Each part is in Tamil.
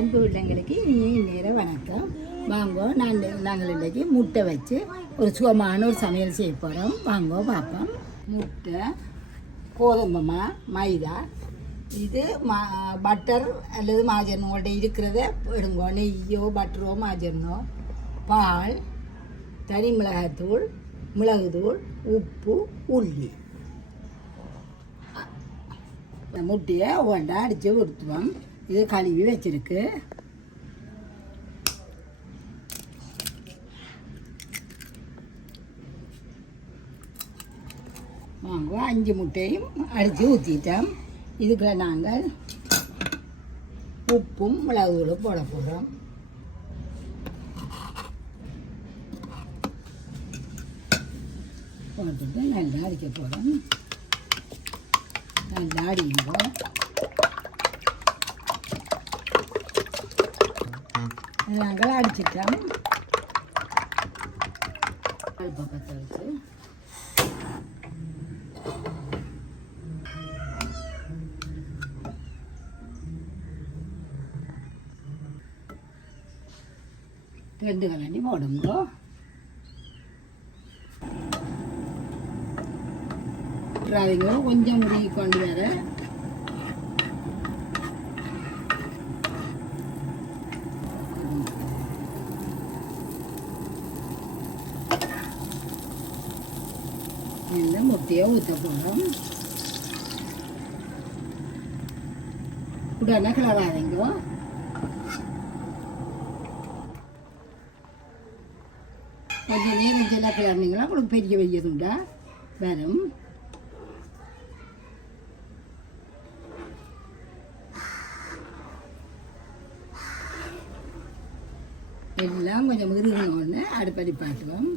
அன்பு உள்ளங்களுக்கு இனிய நேர வணக்கம். வாங்கோ நான் நாங்கள் இன்றைக்கி முட்டை வச்சு ஒரு சுகமான ஒரு சமையல் செய்ய போகிறோம் வாங்கோ பார்ப்போம் முட்டை கோதுமை மைதா. இது மா பட்டர் அல்லது மாஜன் இருக்கிறத எடுங்கோ. நெய்யோ பட்டரோ மாஜனோ. பால் தனி மிளகாத்தூள் மிளகுத்தூள் உப்பு உள்ளி. முட்டையை ஒன்றா அடித்து கொடுத்துவோம் இது கழுவி வச்சிருக்கு. வாங்குவோம் அஞ்சு முட்டையும் அடித்து ஊற்றிட்டோம் இதுக்குள்ள நாங்கள் உப்பும் மிளகுகளும் போட போகிறோம் போட்டுட்டு நல்லா அடிக்க போகிறோம் நல்லா அடிக்கும்போது நாங்கள் அடிச்சிட்டோம் அடுப்பை வச்சு ரெண்டு கலண்டி போடுங்கோ கொஞ்சம் முடி கொண்டு வர இந்த முட்டையை ஊற்ற போகிறோம் உடனே கிளறாதீங்க கொஞ்சம் நேரம் சில கிளறினீங்களா உங்களுக்கு பெரிய பெரிய வெய்யதுண்டா வரும் எல்லாம் கொஞ்சம் மிருகணுன்னு அடுப்படி பார்த்துவோம்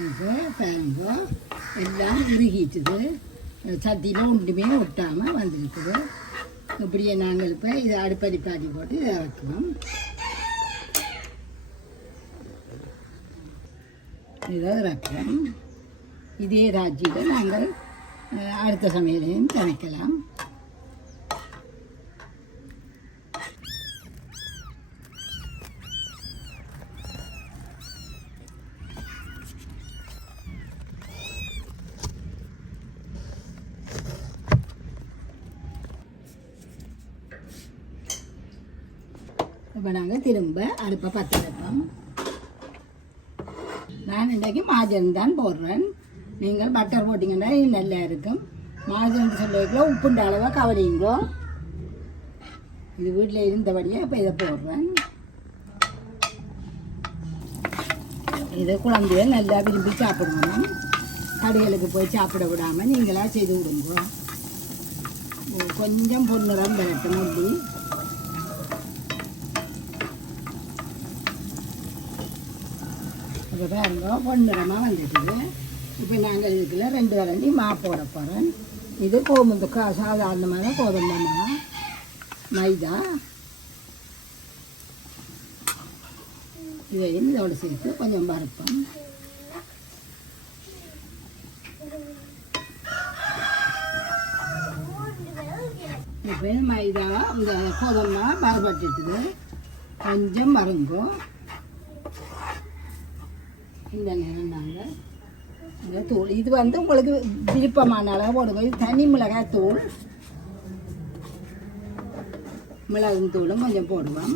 இப்போ பாருங்க எல்லாம் இறுகிட்டுது சட்டியில் ஒன்றுமே ஒட்டாமல் வந்துருக்குது இப்படியே நாங்கள் இப்போ இதை அடுப்படி பாட்டி போட்டு இதை வைக்கணும் இதை வைக்கிறோம் இதே ராஜ்யத்தை நாங்கள் அடுத்த சமையலையும் சமைக்கலாம் இப்போ நாங்கள் திரும்ப அடுப்பை பற்ற வைப்போம் நான் இன்றைக்கு மாஜன் தான் போடுறேன். நீங்கள் பட்டர் போட்டிங்கன்னா இது நல்லா இருக்கும். மாஜன் சொல்லிக்கல உப்புண்ட அளவாக கவனிங்கோ. இது வீட்டில் இருந்தபடியே இப்போ இதை போடுறேன். இதை குழந்தைய நல்லா விரும்பி சாப்பிடணும். கடைகளுக்கு போய் சாப்பிட விடாமல் நீங்களாக செய்து விடுங்க கொஞ்சம் பொன்னிறம் விரட்டும் அப்படி. இப்போ பாருங்க பொன்னிறமாக வந்துட்டுது இப்போ நாங்கள் இதுக்குள்ள ரெண்டு கரண்டி மா போட போகிறோம் இது கோமுந்து கா சாதாரணமான கோதுமை மா மைதா. இதையும் இதோட சேர்த்து கொஞ்சம் பருப்போம் இப்போ மைதா இந்த கோதுமை பருப்பட்டுட்டுது கொஞ்சம் மருங்கும் இந்த நேரம் நாங்கள் இந்த தூள். இது வந்து உங்களுக்கு விருப்பமான அளவு போடுங்க இது தனி மிளகாய் தூள். மிளகு தூளும் கொஞ்சம் போடுவோம்.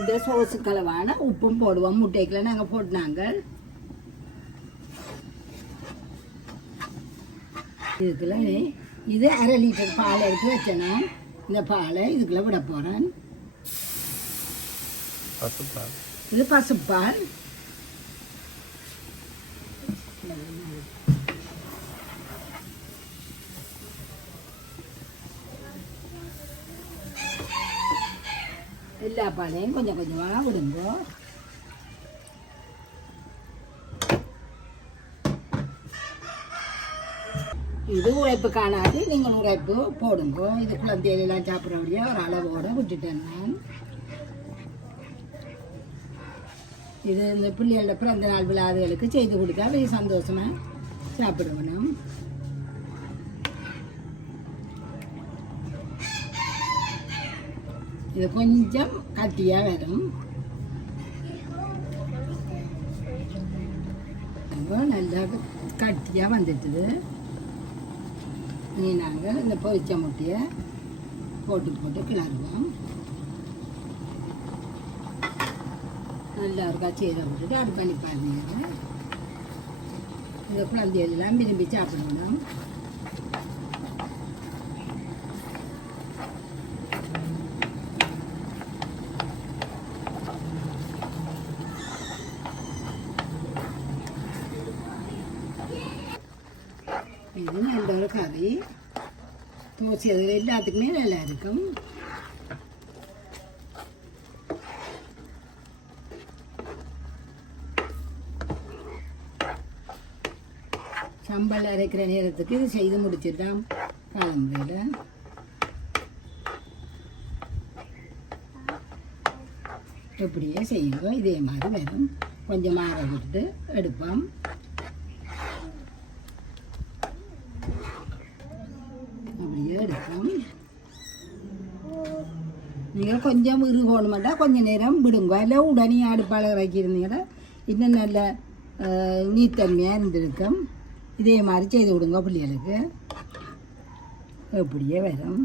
இந்த சோசு கலவான உப்பும் போடுவோம். முட்டைக்குள்ள நாங்கள் போட்டுனாங்க. இதுக்குள்ள இது அரை லிட்டர் பால் எடுத்து வச்சேன்னா இந்த பாலை இதுக்குள்ள விட போகிறேன் இது பசுப்பால். எல்லா பாலையும் கொஞ்சம் கொஞ்சமாக விடுங்க இது உழைப்பு காணாது நீங்கள் உழைப்பு போடுங்க இது குழந்தைகளெல்லாம் சாப்பிட்றபடியா ஒரு அளவோட விட்டுட்டேன் நான் இது இந்த பிள்ளைகளோட பிறந்த நாள் விழாதுகளுக்கு செய்து கொடுத்தா வெளியே சந்தோஷமாக சாப்பிடணும் இது கொஞ்சம் கட்டியாக வரும். நல்லா கட்டியாக வந்துட்டுது. இனி நாங்கள் இந்த பொரிச்ச முட்டையை போட்டு போட்டு கிளறுவோம். நல்லா இருக்கா செய்த போட்டுட்டு அது பாருங்க இந்த குழந்தைகள் எல்லாம் விரும்பி சாப்பிடணும். இது நல்ல ஒரு கறி அதில் எல்லாத்துக்குமே நல்லா இருக்கும். சம்பளம் அரைக்கிற நேரத்துக்கு இது செய்து முடிச்சிடலாம். காலம்பரையில் இப்படியே செய்வோம். இதே மாதிரி வரும். கொஞ்சம் மாற விட்டுட்டு எடுப்போம் அப்படியே எடுப்போம் நீங்கள் கொஞ்சம் இருகோணும் கொஞ்சம் நேரம் விடுங்க. இல்லை உடனே அடுப்பால் இறக்கியிருந்தீங்கன்னா இன்னும் நல்ல நீத்தன்மையாக இருந்திருக்கும். இதே மாதிரி செய்து விடுங்க பிள்ளைகளுக்கு. அப்படியே வரும்.